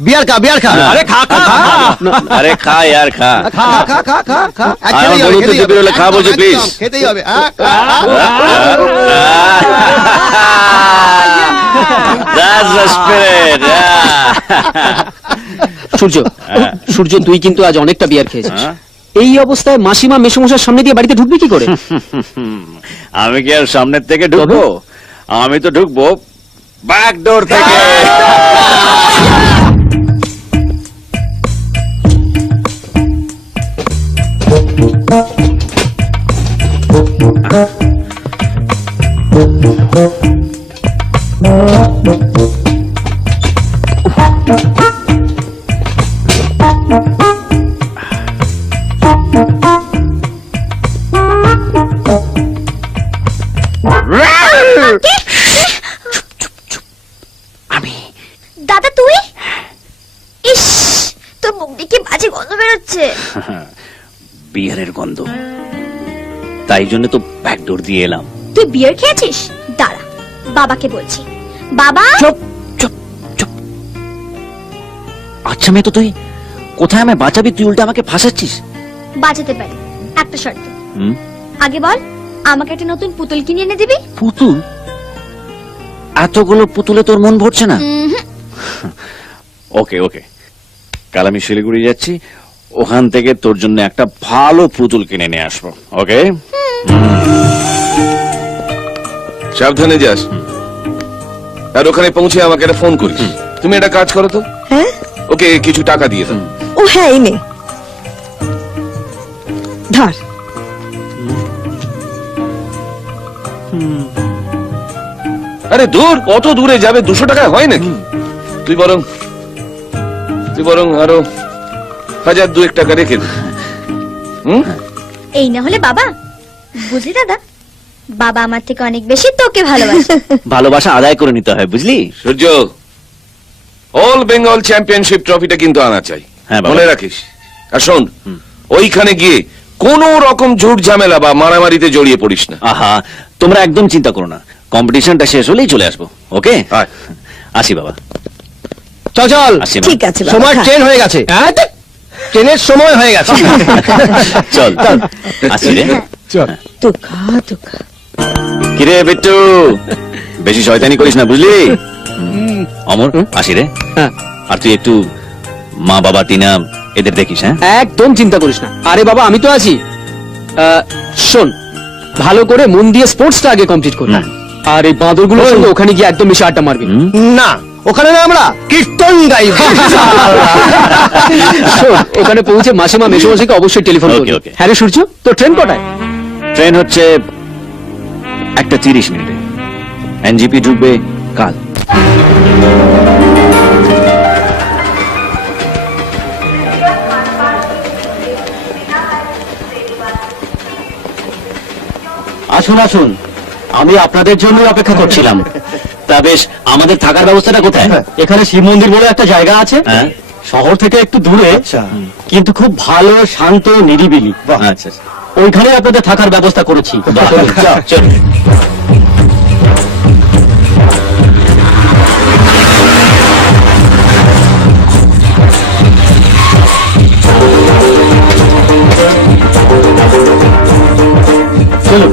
বিয়ার খা বিয়ার খা। আরে খা খা খা। আরে খা यार খা। খা খা খা খা খা। আমার বন্ধু তুই বেরোলে খা বলছি প্লিজ। খেতেই হবে। That's the spirit. সূর্য, সূর্য তুই কিন্তু আজ অনেকটা বিয়ার খেয়েছিস। এই অবস্থায় মাসিমা মেসোমশার সামনে দিয়ে বাড়িতে ঢুকবি কি করে? আমি কি আর সামনের থেকে ঢুকবো? আমি তো ঢুকবো ব্যাক ডোর থেকে। দাদা তুই? ইস, তোর মুখ দিয়ে কি বাজে গন্ধ বেরোচ্ছে। বিয়ারের গন্ধ, তাই জন্য তো ব্যাক ডোর দিয়ে এলাম। তুই বিয়ার খেয়েছিস? দাঁড়া, বাবাকে বলছি। বাবা, চুপ চুপ চুপ। আচ্ছা মেয়ে তো তুই কোথায় আমায় বাঁচাবি, তুই উল্টে আমাকে ফাঁসাচ্ছিস। বাঁচাতে পারি, একটা শর্ত। হুম? আগে বল, আমাকে একটা নতুন পুতুল কিনে এনে দিবি? পুতুল? এতগুলো পুতুলে তোর মন ভরছে না? ওকে ওকে, কাল আমি শিলিগুড়ি যাচ্ছি, ওখান থেকে তোর জন্য একটা ভালো পুতুল কিনে নিয়ে আসবো। ওকে, সাবধানে যাস, আর ওখানে পৌঁছে আমাকে একটা ফোন করিস। তুমি একটা কাজ করো তো, হ্যাঁ, ওকে কিছু টাকা দিয়ে দাও। ও হ্যাঁ, এই নে ধর। আরে দূর, কত দূরে যাবে? 200 টাকায় হয় নাকি? তুই বরং আরো 1000-2000 টাকা রেখে দে। এই না হলে বাবা, বুঝলি দাদা, বাবা আমার থেকে অনেক বেশি তোকে ভালোবাসে। ভালোবাসা আদায় করে নিতে হয়, বুঝলি? সূর্য, অল বেঙ্গল চ্যাম্পিয়নশিপ ট্রফিটা কিন্তু আনা চাই, হ্যাঁ বাবা। মনে রাখিস। আর শোন, ওইখানে গিয়ে কোন রকম ঝুট ঝামেলা বা মারামারিতে জড়িয়ে পড়িস না। আহা, তোমরা একদম চিন্তা করো না, কম্পিটিশনটা শেষ হলেই চলে আসবো। ওকে, আয়। আসি বাবা। চল চল, আসি মা। ঠিক আছে বাবা, সময় খা। ট্রেন হয়ে গেছে। ট্রেনের সময় হয়ে গেছে। চল আসি রে। তো খা, তো খা। কিরে বিট্টু, বেশি শয়তানি করিস না, বুঝলি? অমর, আসি রে। হ্যাঁ। আর তুই একটু মা বাবা টিনা এদের দেখিস। হ্যাঁ, একদম চিন্তা করিস না। আরে বাবা, আমি তো আছি। শোন, ভালো করে মন দিয়ে স্পোর্টসটা আগে কমপ্লিট কর। আর এই বাঁদরগুলোর সঙ্গে ওখানে গিয়ে একদম বেশি আড্ডা মারবি। না, ওখানে না, আমরা কীর্তন গাইব। শোন, ওখানে পৌঁছে মাসিমা মেসোমশাইকে অবশ্যই টেলিফোন Okay, করবি। okay. হ্যাঁ রে সূর্য, তো ট্রেন কটায়? ট্রেন হচ্ছে 1:30 মিনিটে। এনজিপি ঢুকবে কাল। আসুন আসুন, আমি আপনাদের জন্য অপেক্ষা করছিলাম। তা বেশ, আমাদের থাকার ব্যবস্থাটা কোথায়? এখানে শিব মন্দির বলে একটা জায়গা আছে, হ্যাঁ, শহর থেকে একটু দূরে, কিন্তু খুব ভালো, শান্ত, নিরিবিলি। আচ্ছা ওইখানে আপনাদের থাকার ব্যবস্থা করেছি। চলুন। চলুন।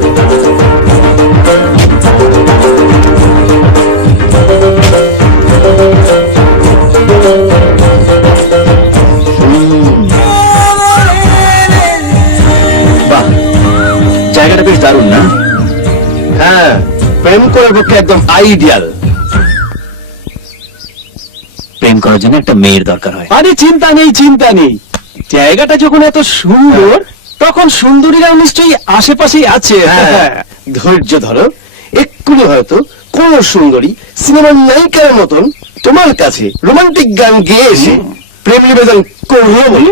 বাহ, জায়গাটা বেশ দারুণ না? হ্যাঁ, প্রেম করার পক্ষে একদম আইডিয়াল। প্রেম করার জন্য একটা মেয়ের দরকার হয়। আরে চিন্তা নেই, চিন্তা নেই। জায়গাটা যখন এত সুন্দর, তখন সুন্দরীরাও নিশ্চয়ই আশেপাশেই আছে। হ্যাঁ, ধৈর্য ধরো, এক্ষুনি হয়তো কোন সুন্দরী সিনেমার নায়িকার মতন তোমার কাছে রোমান্টিক গান গেয়ে এসে প্রেম নিবেদন করবো বলে।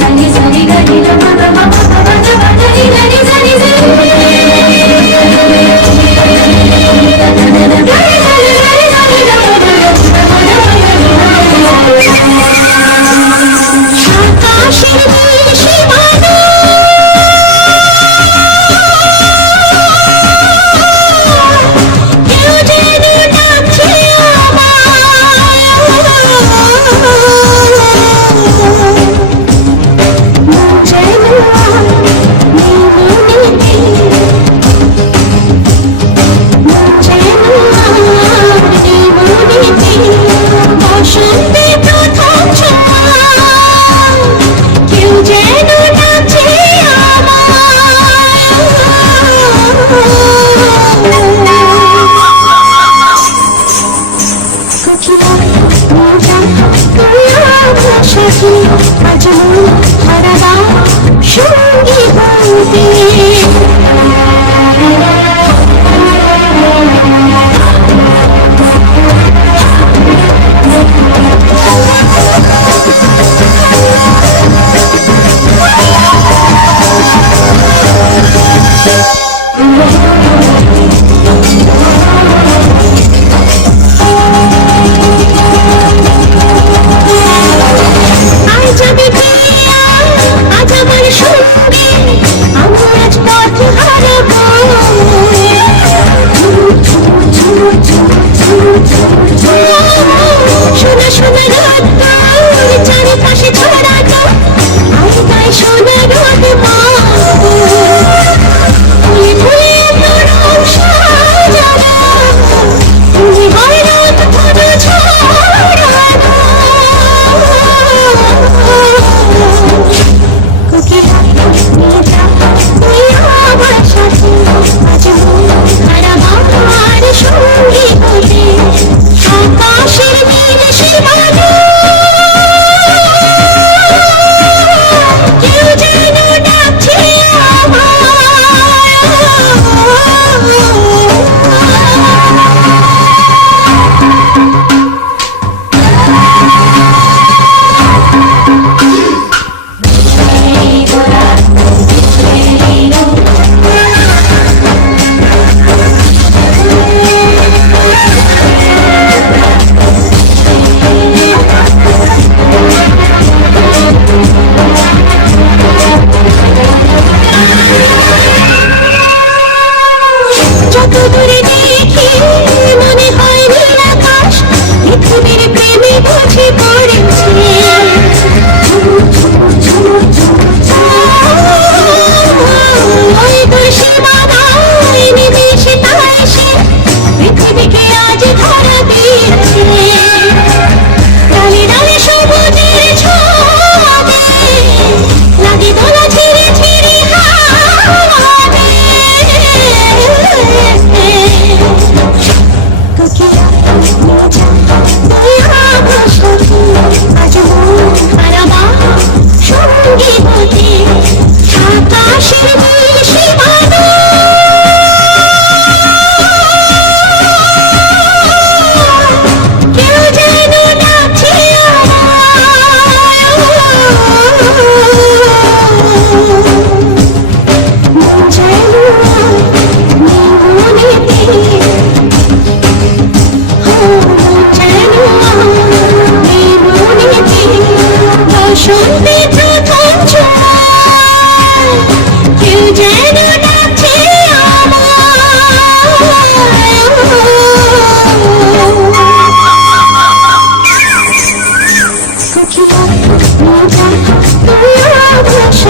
Sa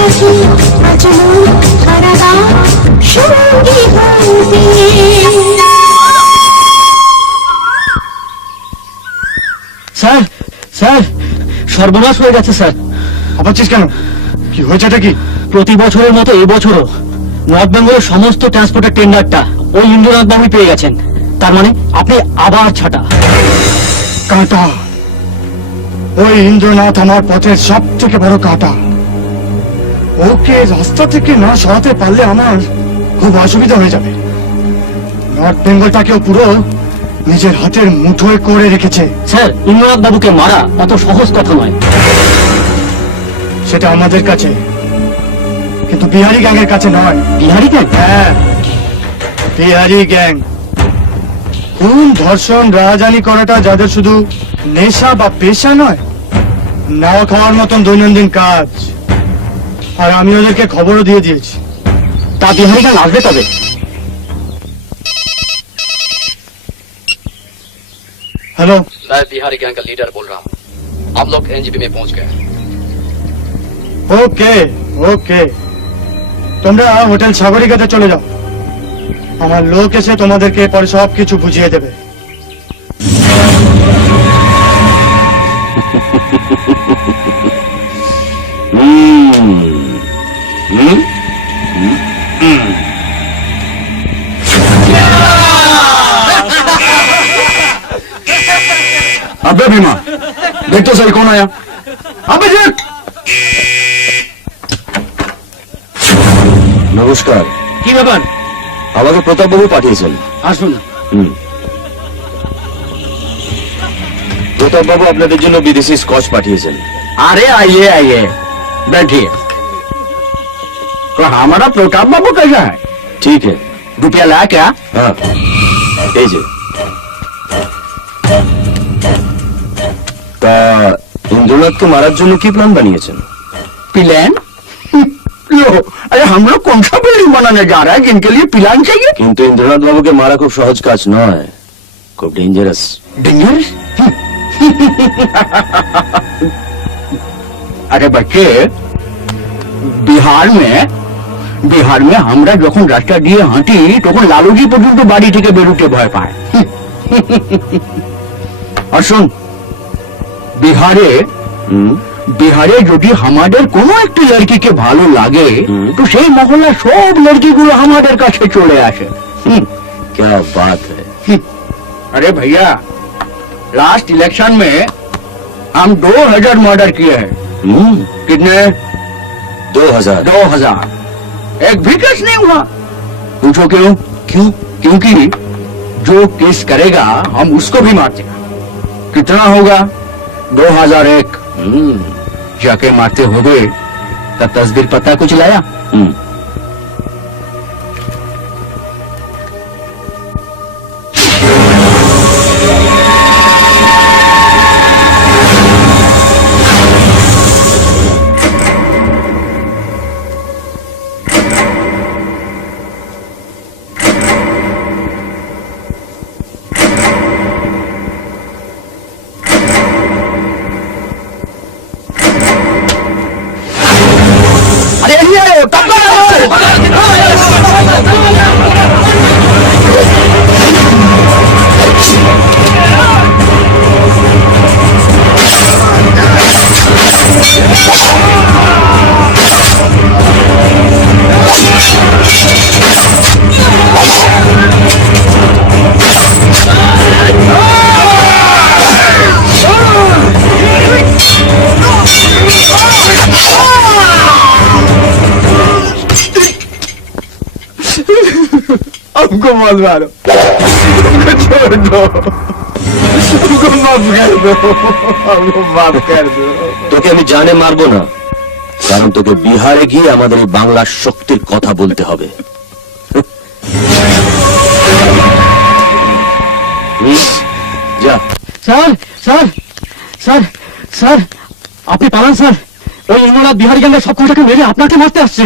পাখি আজ মন সারা রাত সঙ্গী বলবে। স্যার স্যার সর্বনাশ হয়ে গেছে স্যার। আপাচ্ছিস কেন? কি হয়েছেটা কি? প্রতি বছরের মতো এবছরও নর্থ বেঙ্গলের সমস্ত ট্রান্সপোর্টের টেন্ডারটা ওই ইন্দ্রনাথ বাবু পেয়ে গেছেন। তার মানে আপনি আবার ছাটা। কাঁটা। ওই ইন্দ্রনাথ আমার পথের সব থেকে বড় কাঁটা। ওকে রাস্তা থেকে না সরাতে পারলে আমার খুব অসুবিধা হয়ে যাবে। নর্থ বেঙ্গলটাকেও পুরো নিজের হাতের মুঠোয় করে রেখেছে। স্যার ইন্দ্রনাথ বাবুকে মারা অত সহজ কথা নয়। সেটা আমাদের কাছে, কিন্তু বিহারি গ্যাংয়ের কাছে নয়। বিহারি কেন? হ্যাঁ, বিহারি গ্যাং। খুন, ধর্ষণ, রাহাজানি করাটা যাদের শুধু নেশা বা পেশা নয়, নাওয়া খাওয়ার মতন দৈনন্দিন কাজ। আর আমি ওদেরকে খবরও দিয়ে দিয়েছি। তা বিহারি কেন আসবে তবে? হ্যালো, मैं बिहारी गैंग का लीडर बोल रहा हूँ। आप लोग एनजीपी में पहुंच गए। ওকে ওকে, তোমরা হোটেল সাগরিকাতে চলে যাও। আমার লোক এসে তোমাদেরকে পরে সব কিছু বুঝিয়ে দেবে। अबे भीमा, देख तो सही कौन आया। अबे देख। নমস্কার। কি ব্যাপার? আমাকে প্রতাপবাবু পাঠিয়েছেন। আসুন। প্রতাপবাবু আপনাদের জন্য বিদেশি স্কচ পাঠিয়েছেন। अरे आइए आइए बैठिए। तो हमारा प्रताप बाबू कैसा है? ঠিক है। रुपया लाया क्या? হ্যাঁ, এই যে। তা ইন্দ্রনাথকে মারার জন্য কি প্ল্যান বানিয়েছেন? प्लान? लो, अरे हम लोग कौन सा बिल्डिंग बनाने जा रहे हैं जिनके लिए प्लान चाहिए? কিন্তু ইন্দ্রনাথ বাবুকে মারা খুব সহজ কাজ নয়, খুব ডেঞ্জারাস। डेंजरस? अरे बच्चे, बिहार में আমরা যখন রাস্তা দিয়ে হাঁটি তখন লালুজি পর্যন্ত বাড়ি থেকে বেরোতে ভয় পায়। আর শোন, বিহারে যদি আমাদের কোনো একটি লড়কিকে ভালো লাগে তো সেই মহল্লার সব লড়কিগুলো আমাদের কাছে চলে আসে। क्या बात है। अरे भैया, लास्ट इलेक्शन में हम 2000 मर्डर किए हैं। कितने? 2000। 2000। एक भी केस नहीं हुआ। पूछो क्यों? क्योंकि जो केस करेगा हम उसको भी मारते हैं। कितना होगा? 2001। जाके मारते हो गए तब तस्वीर पता कुछ लाया? हमको मत मारो, हमको छोड़ दो, हमको माफ कर दो, हमको माफ कर दो। তোকে আমি জানে মারবো না, কারণ তোকে বিহারে গিয়ে আমাদের এই বাংলার শক্তির কথা বলতে হবে। যা। স্যার স্যার স্যার স্যার আপনি পালান স্যার। ওই ইন্দ্রনাথ বিহারি গ্যাংয়ের সব কটাকে মেরে আপনাকে মারতে আসছে।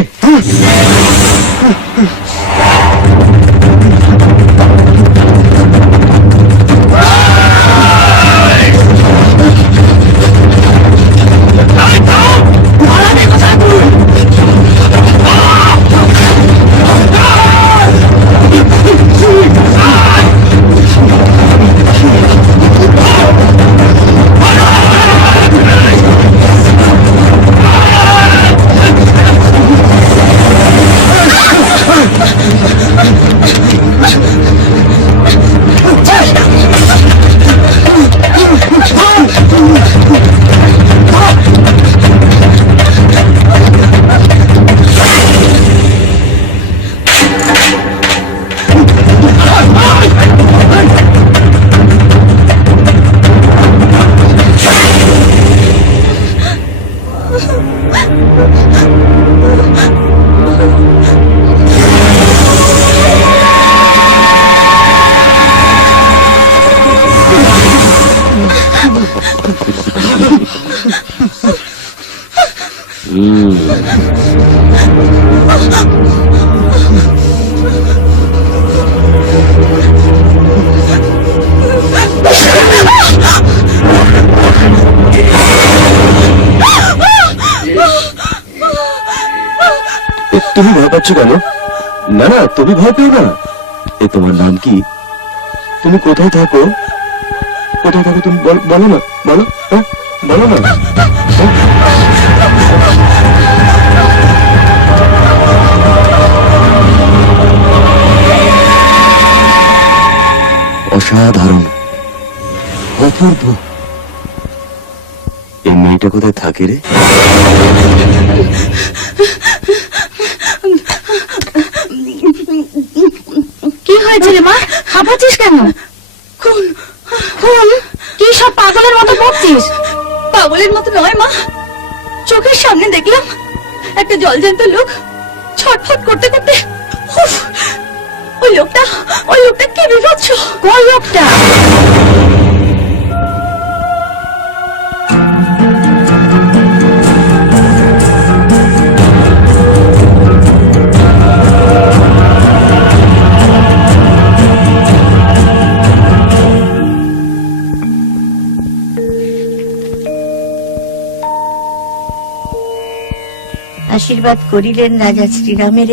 তুমি ভয় পাচ্ছ কেন? না না, তুমি ভয় পেও না। তোমার নাম কি? তুমি কোথায় থাকো? কোথায় থাকো তুমি বলো না, বলো, হ্যাঁ বলো না। অসাধারণ, অপূর্ব। এই মেয়েটা কোথায় থাকে রে? কি হয়েছে রে মা, হাঁপাচ্ছিস কেন? খুন খুন? কি সব পাগলের মতো বকছিস? পাগলের মতো নয় মা, চোখের সামনে দেখলাম একটা জলজ্যান্ত লোক ছটফট করতে করতে, উফ, ওই লোকটা কি বিভৎস! কোন লোকটা? আশীর্বাদ করিলেন রাজা শ্রীরামের,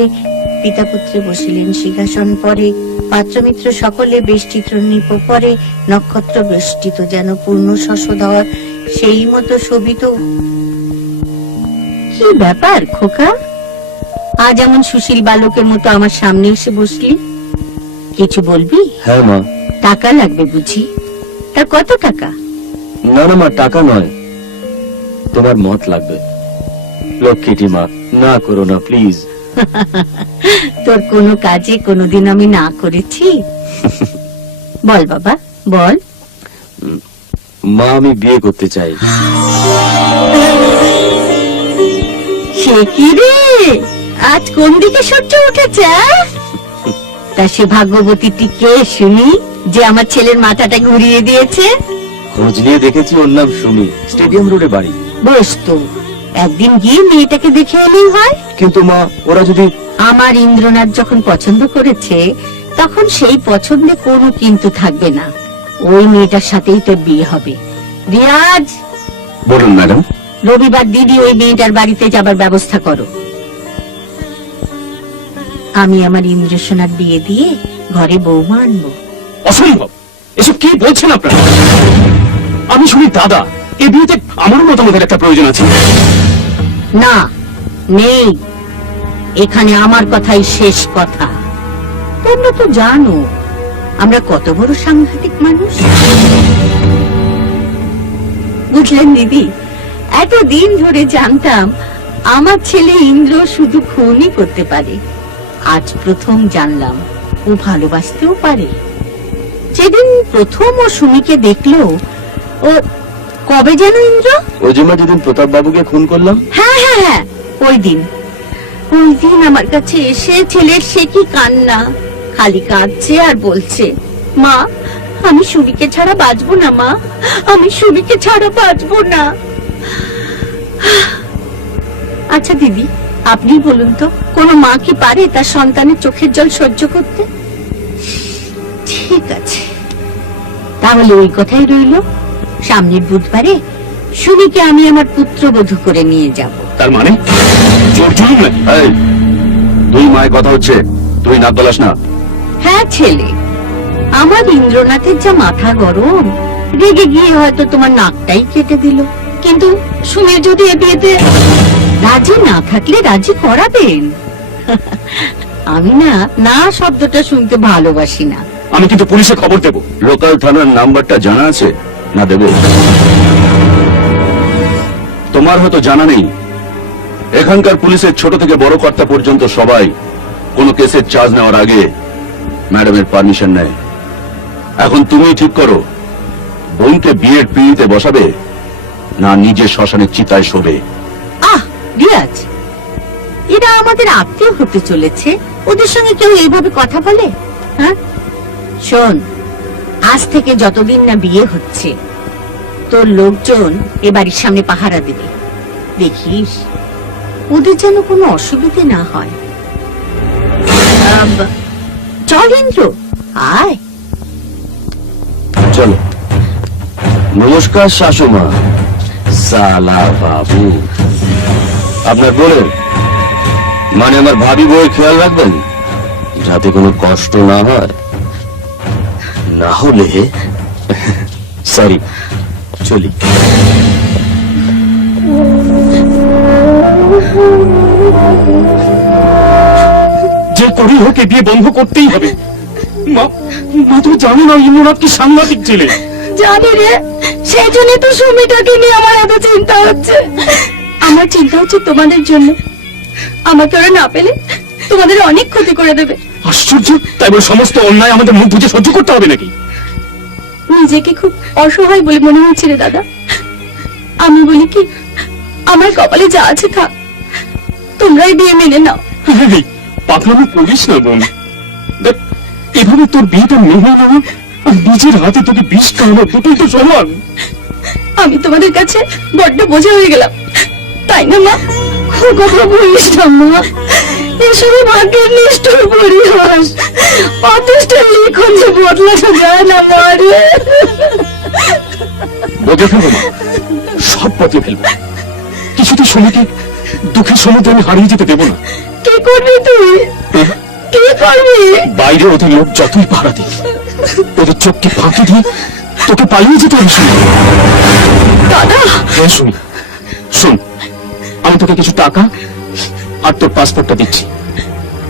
পিতা পুত্রে বসিলেন সিংহাসন পরে, পাত্রমিত্র সকলে বেষ্টিত নিপ পরে, নক্ষত্র বেষ্টিত যেন পূর্ণ শশধর, সেই মতো শোভিত। কি ব্যাপার খোকা, আজ এমন সুশীল বালকের মতো আমার সামনে এসে বসলি? কিছু বলবি? হ্যাঁ মা। টাকা লাগবে বুঝি? তা কত টাকা? না না মা, টাকা নয়, তোমার মত লাগবে। লক্ষ্মীটি মা, না করো না প্লিজ। তোর কোনো কাজে কোনোদিন আমি না করেছি? বল বাবা বল। মা, আমি বিয়ে করতে চাই। সে কি রে, আজ কোন দিকে সূর্য উঠেছে? তা সে ভাগ্যবতীটি কে শুনি, যে আমার ছেলের মাথাটা ঘুরিয়ে দিয়েছে? খোঁজ নিয়ে দেখেছি, ওর নাম সুমি, স্টেডিয়াম রোডে বাড়ি। বেশ তো, একদিন গিয়ে মেয়েটাকে দেখে এলেই হয়। কিন্তু মা, ওরা যদি... আমার ইন্দ্রনাথ যখন পছন্দ করেছে, তখন সেই পছন্দে কোনো কিন্তু থাকবে না। ওই মেয়েটার সাথেই তোর বিয়ে হবে। রিয়াজ, বলুন ম্যাডাম। রবিবার দিদি ওই মেয়েটার বাড়িতে যাবার ব্যবস্থা করো। আমি আমার ইন্দ্রসোনার বিয়ে দিয়ে ঘরে বৌমা আনবো। অসম্ভব, এসব কি বলছেন আপনারা? আমি শুনি দাদা, এই বিয়েতে আমারও মতামতের একটা প্রয়োজন আছে। না, নেই, এখানে আমার কথাই শেষ কথা। তোমরা তো জানো আমরা কত বড় সাংঘাতিক মানুষ। বুঝলেন দিদি, এতদিন ধরে জানতাম আমার ছেলে ইন্দ্র শুধু খুনই করতে পারে, আজ প্রথম জানলাম ও ভালোবাসতেও পারে। যেদিন প্রথম ও সুমিকে দেখলো, ও কবে যেন ইন্দ্র? ওই যে মা, যেদিন প্রতাপ বাবুকে খুন করলাম। হ্যাঁ হ্যাঁ হ্যাঁ, ওই দিন আমার কাছে এসে ছেলের সে কি কান্না, খালি কাঁদছে আর বলছে, মা আমি সুমিকে ছাড়া বাঁচবো না, মা আমি সুমিকে ছাড়া বাঁচবো না। আচ্ছা দিদি, আপনি বলুন তো, কোন মা কি পারে তার সন্তানের চোখের জল সহ্য করতে? ঠিক আছে, তাহলে ওই কথাই রইল। সামনের বুধবারে সুমিকে আমি আমার পুত্রবধূ করে নিয়ে যাব। তার মানে জোর জুলুম নাকি? এই, তুই মায়ের কথা হচ্ছে, তুই নাক গলাস না। হ্যাঁ ছেলে, আমার ইন্দ্রনাথের যা মাথা গরম, রেগে গিয়ে হয়তো তোমার নাকটাই কেটে দিল। কিন্তু সুমির যদি এ বিয়েতে রাজি না থাকলে রাজি করাবেন। আমি না না শব্দটা শুনতে ভালোবাসি না। আমি কিন্তু পুলিশে খবর দেব। লোকাল থানার নাম্বারটা জানা আছে না? দেব? তোমার হয়তো জানা নেই, এখানকার পুলিশের ছোট থেকে বড় কর্তা পর্যন্ত সবাই কোনো কেসের চার্জ নেওয়ার আগে ম্যাডামের পারমিশন নেয়। এখন তুমি ঠিক করো, বোনকে বিয়ের পিড়িতে বসাবে না নিজের শ্মশানের চিতায় শোবে। আহ রিয়াজ, এরা আমাদের আত্মীয় হতে চলেছে, ওদের সঙ্গে কেউ এইভাবে কথা বলে? হ্যাঁ শোন, আজ থেকে যতদিন না বিয়ে হচ্ছে, তোর লোকজন এ বাড়ির সামনে পাহারা দেবে। দেখিস ওদের যেন কোনো অসুবিধে না হয়। চল ইন্দ্র, আয়। চলো। নমস্কার শাশুমা। সালা বাবু, আপনার বলে মানে আমার ভাবি বউয়ের খেয়াল রাখবেন যাতে কোনো কষ্ট না হয়, না হলে সরি, চলি। যে করি হোক এ বিয়ে বন্ধ করতেই হবে। মা, মা তুমি জানো না ইন্দ্রনাথ কি সাংঘাতিক ছেলে। জানি রে, সেই জন্যই তো সুমিটাকে নিয়ে আমার এত চিন্তা হচ্ছে। আমার চিন্তা হচ্ছে তোমাদের জন্য। আমাকে ওরা না পেলে তোমাদের অনেক ক্ষতি করে দেবে। আশ্চর্য, তাই বলে সমস্ত অন্যায় আমাদের মুখ বুঝে সহ্য করতে হবে নাকি? নিজেকে খুব অসহায় বলে মনে হচ্ছে রে দাদা। আমি বলি কি, আমার কপালে যা আছে থাক, তোমরাই বিয়ে মেনে নাও। পাতলামি করিস না বোন। দেখ, এভাবে তোর বিয়েটা মেনে নেওয়া আর নিজের হাতে তোকে বিষ খাওয়ানো দুটোই তো সমান। আমি তোমাদের কাছে বড্ড বোঝা হয়ে গেলাম, তাই না মা? ও কথা বলিস না মা, এসবে ভাগ্যের নিষ্ঠুর পরিহাস। পাতিষ্ঠের লিখন যে বদলানো যায় না মা রে। বদলে ফেলবো না, সব বদলে ফেলবো। কিছুতে সময়কে দুঃখের সমুদ্রে আমি হারিয়ে যেতে দেবো না। কি করবি তুই? কি করবি? বাইরে ওদের লোক যতই পাহারা দিক, ওদের চোখকে ফাঁকি দিয়ে তোকে পালিয়ে যেতে হবে। শুনি দাদা, হ্যাঁ শুনি, শোন, আমি তোকে কিছু টাকা আর তোর পাসপোর্টটা দিচ্ছি।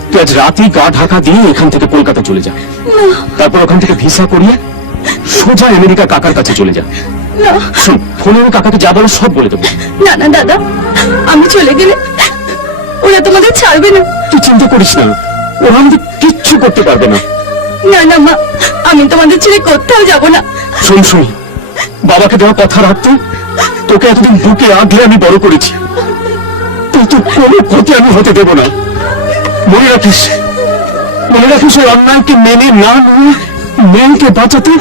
তুই আজ রাতেই গা ঢাকা দিয়ে এখান থেকে কলকাতা চলে যা। তারপর ওখান থেকে ভিসা করিয়ে সোজা আমেরিকা কাকার কাছে চলে যা। না শোন, ফোনে আমি কাকাকে যা বলো সব বলে দেবো। না না দাদা, আমি চলে গেলে ওরা তোমাদের ছাড়বে না। তুই চিন্তা করিস না, ওরা আমাদের কিচ্ছু করতে পারবে না। না না মা, আমি তোমাদের ছেড়ে কোথাও যাব না। শোন শুনি, বাবাকে দেওয়া কথা রাখতে তোকে এতদিন বুকে আগলে আমি বড় করেছি, তুই তো কোনো ক্ষতি আমি হতে দেব না। মনে রাখিস, মনে রাখিস, ওই অন্যায়কে মেনে না নিয়ে মেয়েকে বাঁচাতে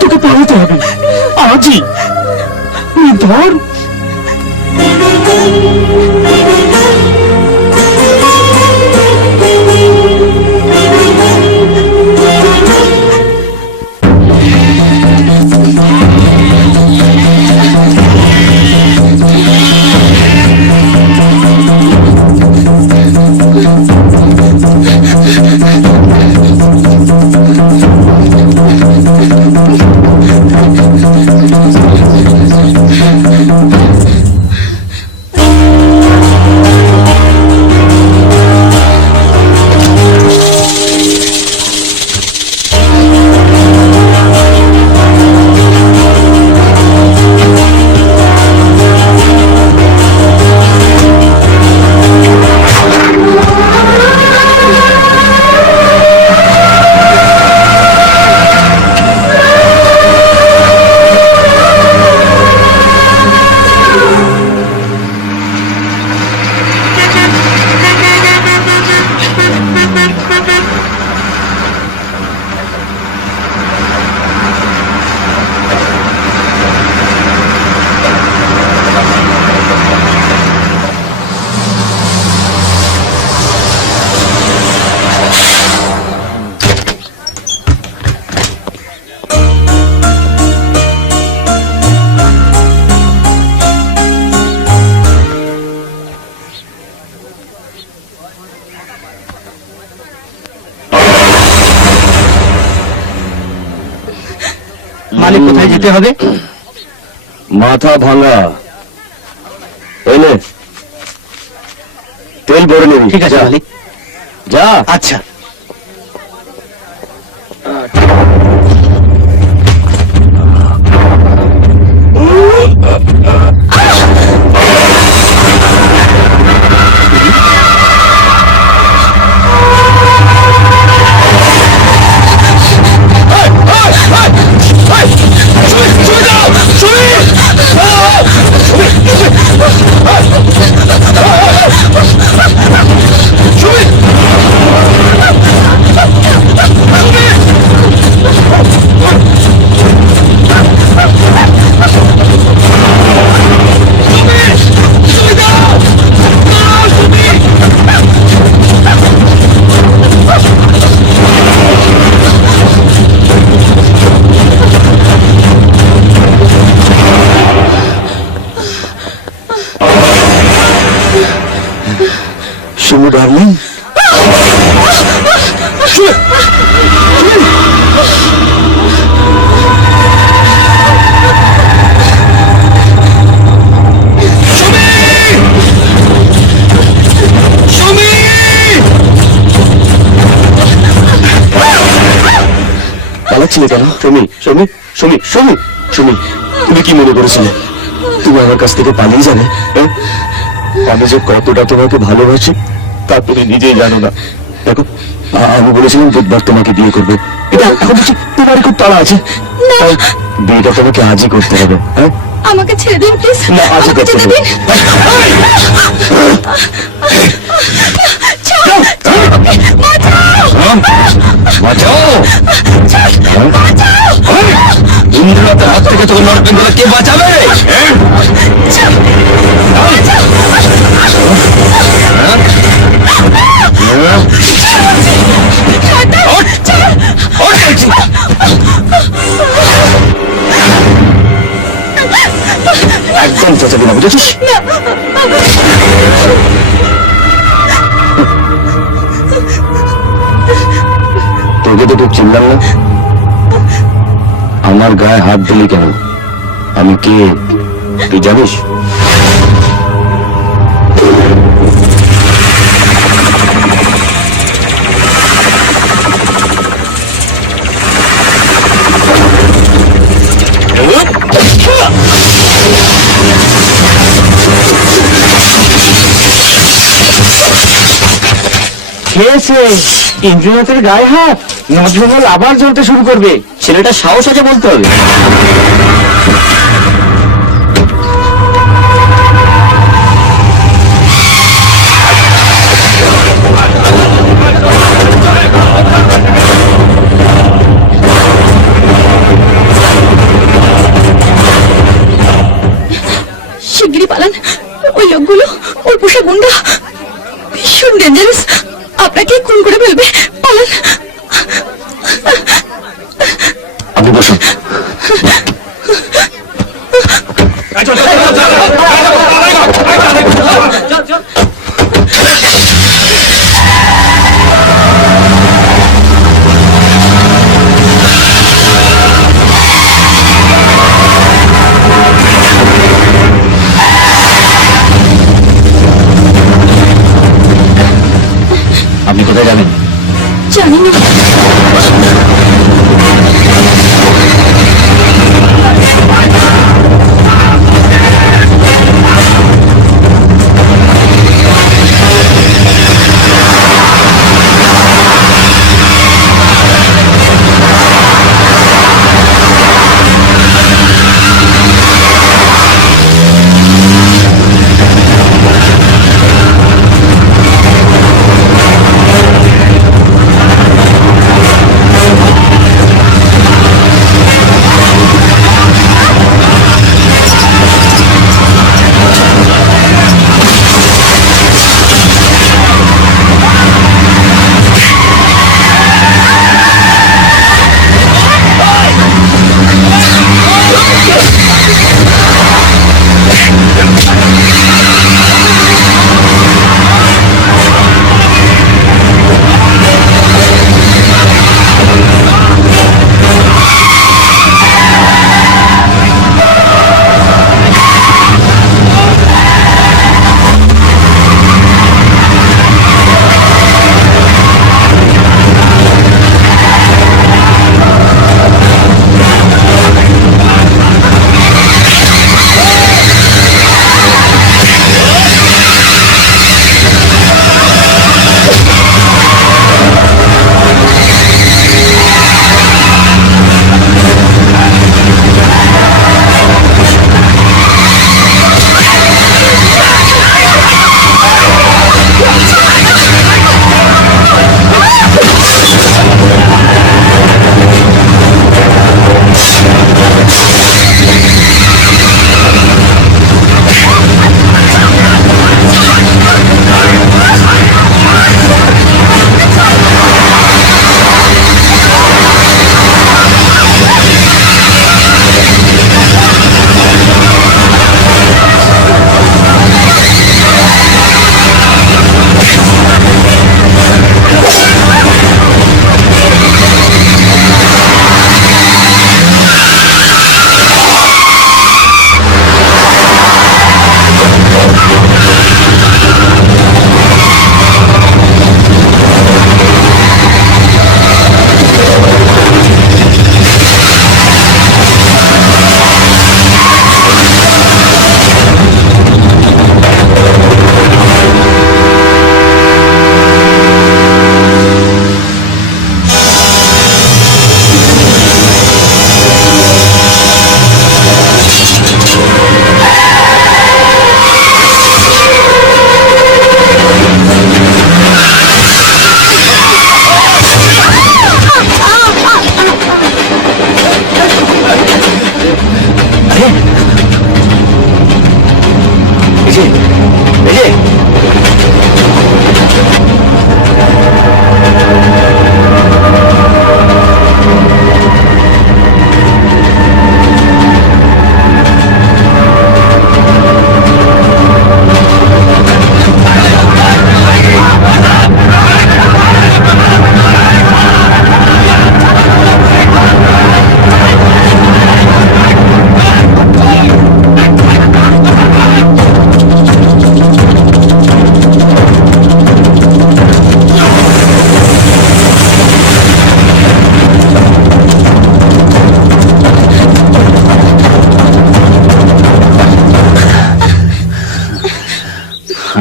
তোকে পালাতে হবে আজই। ধর, মালিক কোথায় যেতে হবে? মাথা ভাঙা। এনে তেল ভরে নিবি। ঠিক আছে যা। মালিক। যা। আচ্ছা। সুমু ডার্লিং, পালাচ্ছিলে কেন? সুমি, সুমি, সুমি, সুমি, সুমি, তুমি কি মনে করেছিলে তুমি আমার কাছ থেকে পালিয়ে যাবে? হ্যাঁ? আমি যে কতটা তোমাকে ভালোবাসি তা তুমি নিজেই জানো না। দেখো, আমি বলেছিলাম বুধবার তোমাকে বিয়ে করবো, এটা এখন দেখছি তোমার খুব তাড়া আছে। তাই বিয়েটা তোমাকে আজই করতে হবে। হ্যাঁ, আমাকে ছেড়ে দিন প্লিজ, না, আজই আমাকে করতে যেতে হবে। দিন। বাঁচাও! ইন্দ্রনাথের হাত থেকে তোকে নরপিঙ্গলা কে বাঁচাবে? একদম চেঁচাবি না, বুঝেছিস? তোকে তো খুব চিনলাম না, আমার গায়ে হাত দিলি কেন? আমি কে তুই জানিস? খেয়েছে ইন্দ্রনাথের গায়ে হাত, নজরুল আবার জ্বলতে শুরু করবে। ছেলেটা সাহস আছে বলতে হবে। শিগগিরই পালান, ওই লোকগুলো ওর পোষা গুন্ডা, ভীষণ ডেঞ্জারাস, আপনাকে খুন করে ফেলবে। পালান। আপনি বসুন। আপনি কোথায় যাবেন? জানি না।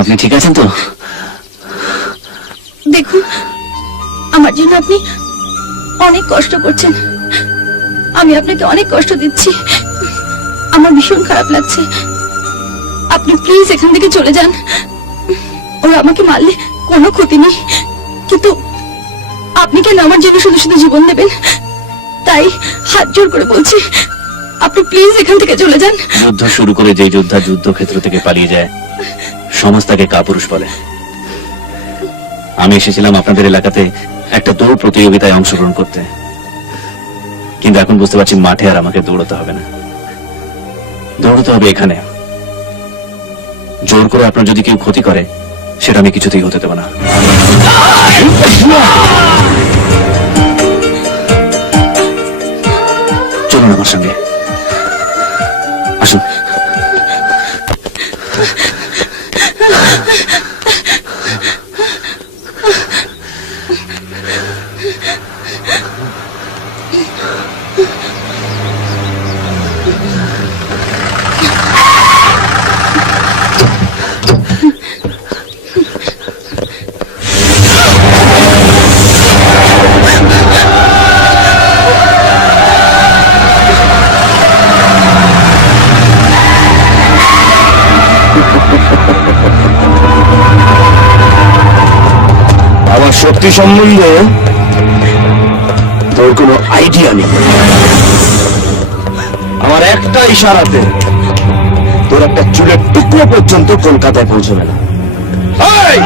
আপনি ঠিক আছেন তো? দেখুন, আমার জন্য আপনি অনেক কষ্ট করছেন। আমি আপনাকে অনেক কষ্ট দিচ্ছি। আমার ভীষণ খারাপ লাগছে। আপনি প্লিজ এখান থেকে চলে যান। ওরা আমাকে মারলে কোনো ক্ষতি নেই, কিন্তু আপনি কেন আমার জন্য শুধু শুধু জীবন দেবেন? তাই হাত জোর করে বলছি, আপনি প্লিজ এখান থেকে চলে যান। যুদ্ধ শুরু করে যে যোদ্ধা যুদ্ধক্ষেত্র থেকে পালিয়ে যায়, সমাজ তাকে কাপুরুষ বলে। আমি এসেছিলাম আপনাদের এলাকাতে একটা দৌড় প্রতিযোগিতায় অংশগ্রহণ করতে, কিন্তু এখন বুঝতে পারছি মাঠে আর আমাকে দৌড়তে হবে না, দৌড়তে হবে এখানে। জোর করে আপনার যদি কেউ ক্ষতি করে, সেটা আমি কিছুতেই হতে দেব না। চলুন আমার সঙ্গে, আসুন। আমার শক্তি সম্বন্ধে তোর কোনো আইডিয়া নেই। আমার একটা ইশারাতে তোর একটা চুলের টুকরো পর্যন্ত কলকাতায় পৌঁছবে না। এই!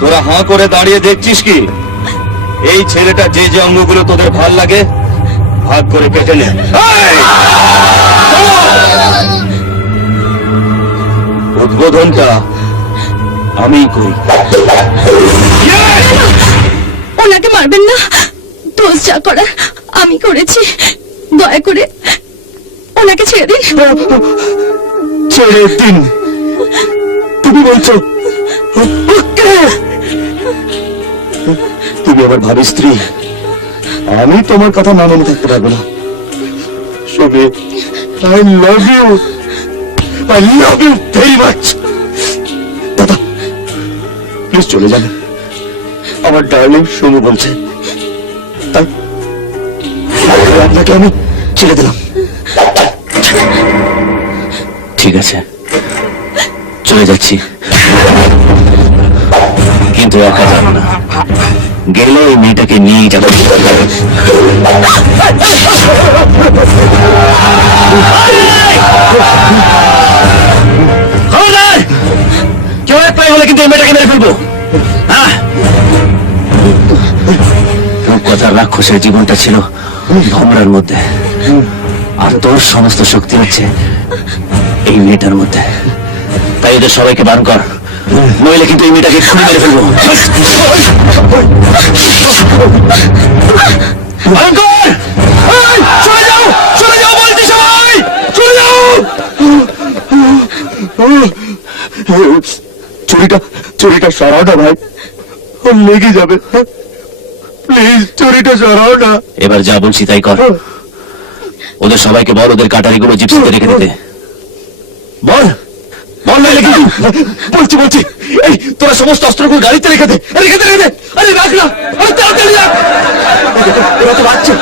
তোরা হাঁ করে দাঁড়িয়ে দেখছিস কি? এই ছেলেটা যে যে অঙ্গগুলো তোদের ভাল লাগে ভাগ করে কেটে নে। এই! উদ্বোধনটা আমি করি। ওনাকে মারবেন না, দোষ যা করার আমি করেছি। দয়া করে ওনাকে ছেড়ে দিন। ছেড়ে দিন? তুমি বলছো? তুমি আমার ভাবি স্ত্রী, আমি তোমার কথা না মেনে থাকতে পারবো না। শোনে, I love you, I love you very much. দাদা প্লিজ চলে যান, আমার ডার্লিং সোনু বলছে, তাই আপনাকে আমি ছেড়ে দিলাম। ঠিক আছে, চলে যাচ্ছি, কিন্তু একা যাবো না। গেলে এই মেয়েটাকে নিয়েই যাবো। কেউ এক পায়ে হলে কিন্তু এই মেয়েটাকে মেরে ফেলবো। রূপকথার রাক্ষসের জীবনটা ছিল ভমরার মধ্যে, আর তোর সমস্ত শক্তি হচ্ছে এই মেয়েটার মধ্যে। তাই ওদের সবাইকে বারণ কর, নইলে কিন্তু এই মেয়েটাকে খুঁড়ে মেরে ফেলবো। চলে যাও, চলে যাও বলছি, সবাই চলে যাও। চুরিটা সরাও না ভাই, লেগে যাবে। প্লিজ চুরিটা সরাও না। এবার যা বলছি তাই কর। ওদের সবাইকে বল ওদের কাটারিগুলো জিপসিতে রেখে দিতে। বল বল, নইলে কিন্তু বলছি এই তোরা সমস্ত অস্ত্রগুলো গাড়িতে রেখে দে। রেখে দে। আরে রাখ না, আরে তাড়াতাড়ি রাখ। ওরা তো বাচ্চা,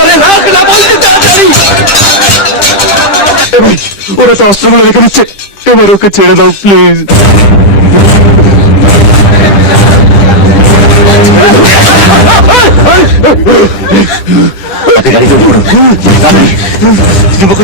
আরে রাখ না বলছি, তাড়াতাড়ি। ওরা তো অস্ত্রগুলো রেখে দিচ্ছে, এবার ওকে ছেড়ে দাও প্লিজ। গাড়িতে উঠো, যুবক